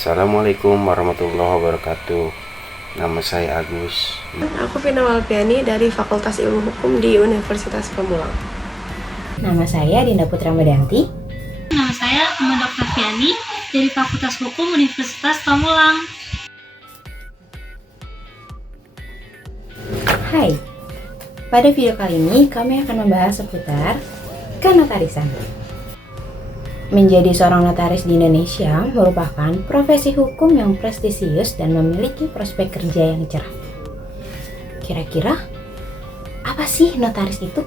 Assalamualaikum warahmatullahi wabarakatuh. Nama saya Agus. Aku Vina Malpiani dari Fakultas Ilmu Hukum di Universitas Pamulang. Nama saya Dinda Putra Medanti. Nama saya Ahmad Fiani dari Fakultas Hukum Universitas Pamulang. Hai, pada video kali ini kami akan membahas seputar kenotarisan. Menjadi seorang notaris di Indonesia merupakan profesi hukum yang prestisius dan memiliki prospek kerja yang cerah. Kira-kira apa sih notaris itu?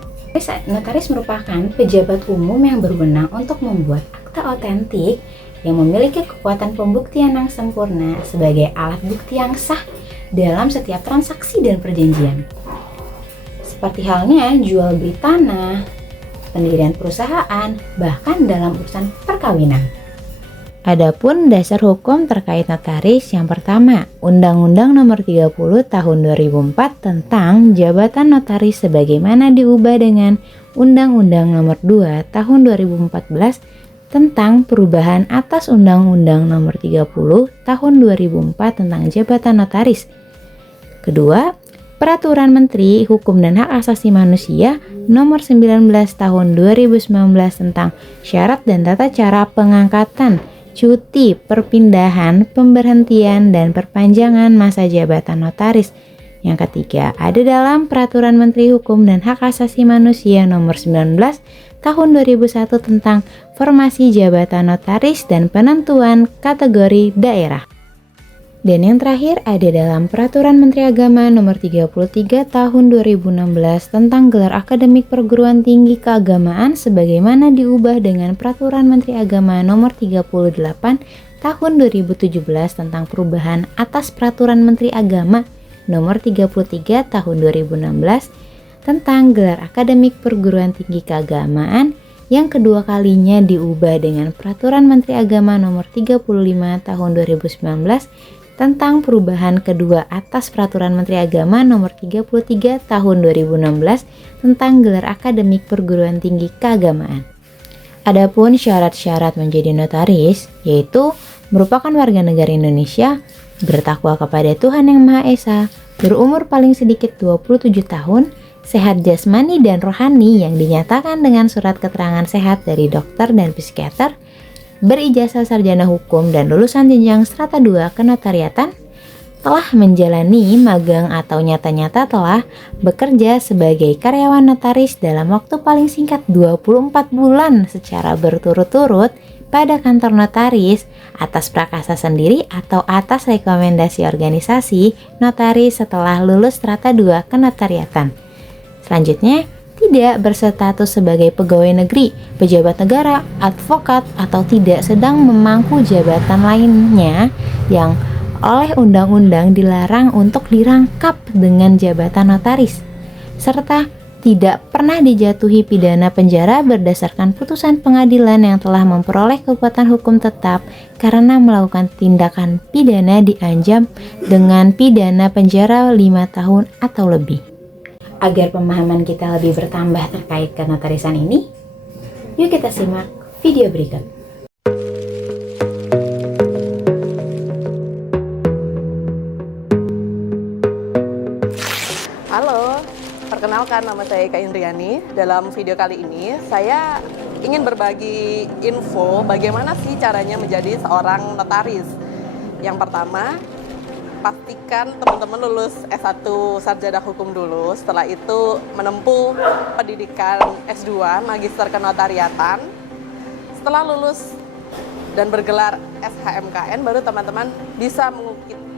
Notaris merupakan pejabat umum yang berwenang untuk membuat akta otentik yang memiliki kekuatan pembuktian yang sempurna sebagai alat bukti yang sah dalam setiap transaksi dan perjanjian. Seperti halnya jual beli tanah, pendirian perusahaan, bahkan dalam urusan perkawinan. Adapun dasar hukum terkait notaris yang pertama, Undang-Undang Nomor 30 Tahun 2004 tentang Jabatan Notaris sebagaimana diubah dengan Undang-Undang Nomor 2 Tahun 2014 tentang perubahan atas Undang-Undang Nomor 30 Tahun 2004 tentang Jabatan Notaris. Kedua, Peraturan Menteri Hukum dan Hak Asasi Manusia Nomor 19 Tahun 2019 tentang syarat dan tata cara pengangkatan, cuti, perpindahan, pemberhentian, dan perpanjangan masa jabatan notaris. Yang ketiga, ada dalam Peraturan Menteri Hukum dan Hak Asasi Manusia Nomor 19 Tahun 2001 tentang formasi jabatan notaris dan penentuan kategori daerah. Dan yang terakhir ada dalam Peraturan Menteri Agama Nomor 33 Tahun 2016 tentang gelar akademik perguruan tinggi keagamaan sebagaimana diubah dengan Peraturan Menteri Agama Nomor 38 Tahun 2017 tentang perubahan atas Peraturan Menteri Agama Nomor 33 Tahun 2016 tentang gelar akademik perguruan tinggi keagamaan yang kedua kalinya diubah dengan Peraturan Menteri Agama Nomor 35 Tahun 2019 tentang perubahan kedua atas Peraturan Menteri Agama Nomor 33 Tahun 2016 tentang gelar akademik perguruan tinggi keagamaan. Adapun syarat-syarat menjadi notaris yaitu merupakan warga negara Indonesia, bertakwa kepada Tuhan Yang Maha Esa, berumur paling sedikit 27 tahun, sehat jasmani dan rohani yang dinyatakan dengan surat keterangan sehat dari dokter dan psikiater, berijazah sarjana hukum dan lulusan jenjang strata 2 kenotariatan, telah menjalani magang atau nyata-nyata telah bekerja sebagai karyawan notaris dalam waktu paling singkat 24 bulan secara berturut-turut pada kantor notaris atas prakasa sendiri atau atas rekomendasi organisasi notaris setelah lulus strata 2 kenotariatan. Selanjutnya, tidak berstatus sebagai pegawai negeri, pejabat negara, advokat, atau tidak sedang memangku jabatan lainnya yang oleh undang-undang dilarang untuk dirangkap dengan jabatan notaris, serta tidak pernah dijatuhi pidana penjara berdasarkan putusan pengadilan yang telah memperoleh kekuatan hukum tetap karena melakukan tindakan pidana diancam dengan pidana penjara 5 tahun atau lebih. Agar pemahaman kita lebih bertambah terkait kenotarisan ini, yuk kita simak video berikut. Halo, perkenalkan nama saya Eka Indriani. Dalam video kali ini, saya ingin berbagi info bagaimana sih caranya menjadi seorang notaris. Yang pertama, pastikan teman-teman lulus S1 Sarjana Hukum dulu. Setelah itu menempuh pendidikan S2 Magister Kenotariatan. Setelah lulus dan bergelar SHMKN, baru teman-teman bisa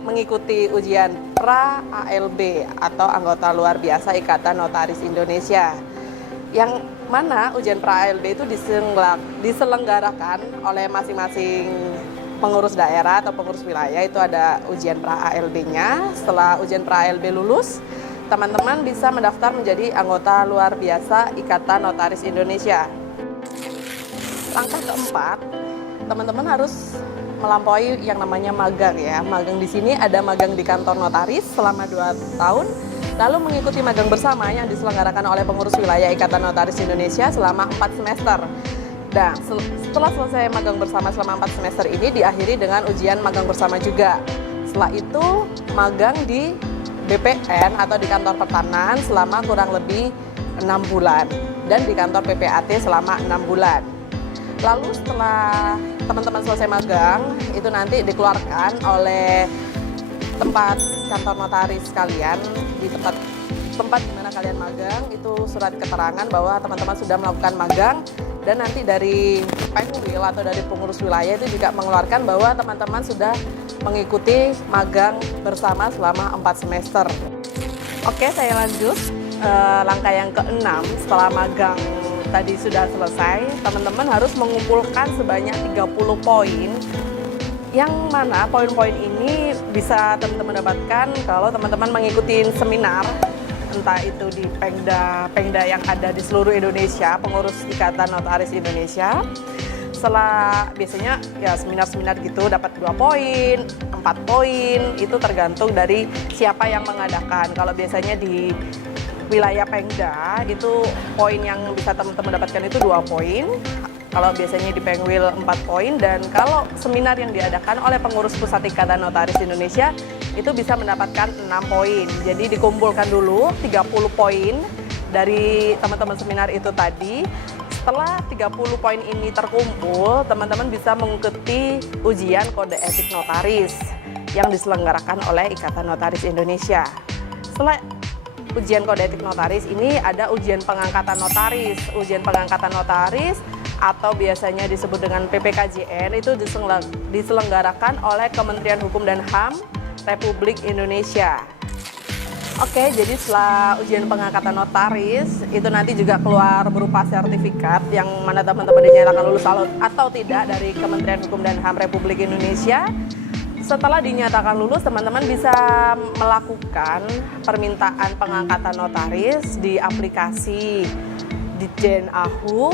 mengikuti ujian pra-ALB atau Anggota Luar Biasa Ikatan Notaris Indonesia. Yang mana ujian pra-ALB itu diselenggarakan oleh masing-masing pengurus daerah atau pengurus wilayah. Itu ada ujian pra-ALB-nya. Setelah ujian pra-ALB lulus, teman-teman bisa mendaftar menjadi anggota luar biasa Ikatan Notaris Indonesia. Langkah keempat, teman-teman harus melampaui yang namanya magang ya. Magang di sini ada magang di kantor notaris selama 2 tahun, lalu mengikuti magang bersama yang diselenggarakan oleh pengurus wilayah Ikatan Notaris Indonesia selama 4 semester. Nah, setelah selesai magang bersama selama 4 semester ini diakhiri dengan ujian magang bersama juga. Setelah itu magang di BPN atau di kantor pertanahan selama kurang lebih 6 bulan dan di kantor PPAT selama 6 bulan. Lalu setelah teman-teman selesai magang, itu nanti dikeluarkan oleh tempat kantor notaris kalian, di tempat di mana kalian magang, itu surat keterangan bahwa teman-teman sudah melakukan magang, dan nanti dari Pengwil atau dari pengurus wilayah itu juga mengeluarkan bahwa teman-teman sudah mengikuti magang bersama selama 4 semester. Oke, saya lanjut. Langkah yang ke-6, setelah magang tadi sudah selesai, teman-teman harus mengumpulkan sebanyak 30 poin, yang mana poin-poin ini bisa teman-teman dapatkan kalau teman-teman mengikuti seminar, entah itu di Pengda yang ada di seluruh Indonesia, pengurus Ikatan Notaris Indonesia. Setelah biasanya ya seminar-seminar gitu dapat 2 poin, 4 poin, itu tergantung dari siapa yang mengadakan. Kalau biasanya di wilayah Pengda itu poin yang bisa teman-teman dapatkan itu 2 poin. Kalau biasanya di Pengwil 4 poin, dan kalau seminar yang diadakan oleh pengurus Pusat Ikatan Notaris Indonesia itu bisa mendapatkan 6 poin. Jadi dikumpulkan dulu 30 poin dari teman-teman seminar itu tadi. Setelah 30 poin ini terkumpul, teman-teman bisa mengikuti ujian kode etik notaris yang diselenggarakan oleh Ikatan Notaris Indonesia. Setelah ujian kode etik notaris ini ada ujian pengangkatan notaris. Ujian pengangkatan notaris atau biasanya disebut dengan PPKJN itu diselenggarakan oleh Kementerian Hukum dan HAM Republik Indonesia. Oke, jadi setelah ujian pengangkatan notaris itu nanti juga keluar berupa sertifikat yang mana teman-teman dinyatakan lulus atau tidak dari Kementerian Hukum dan HAM Republik Indonesia. Setelah dinyatakan lulus, teman-teman bisa melakukan permintaan pengangkatan notaris di aplikasi Ditjen AHU.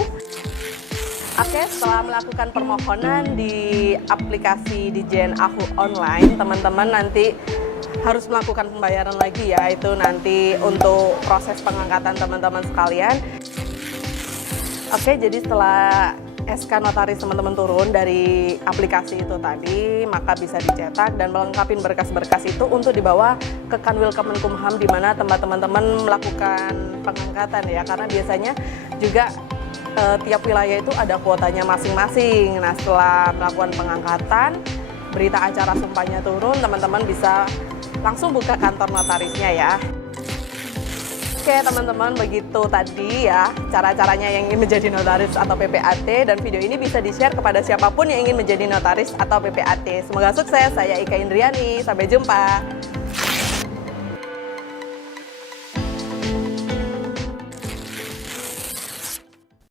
Oke, setelah melakukan permohonan di aplikasi Ditjen AHU online, teman-teman nanti harus melakukan pembayaran lagi ya, itu nanti untuk proses pengangkatan teman-teman sekalian. Oke, jadi setelah SK notaris teman-teman turun dari aplikasi itu tadi, maka bisa dicetak dan melengkapi berkas-berkas itu untuk dibawa ke Kanwil Kemenkumham di mana tempat teman-teman melakukan pengangkatan ya, karena biasanya juga tiap wilayah itu ada kuotanya masing-masing. Nah, setelah melakukan pengangkatan, berita acara sumpahnya turun, teman-teman bisa langsung buka kantor notarisnya ya. Oke teman-teman, begitu tadi ya cara-caranya yang ingin menjadi notaris atau PPAT, dan video ini bisa di-share kepada siapapun yang ingin menjadi notaris atau PPAT. Semoga sukses, saya Ika Indriani, sampai jumpa.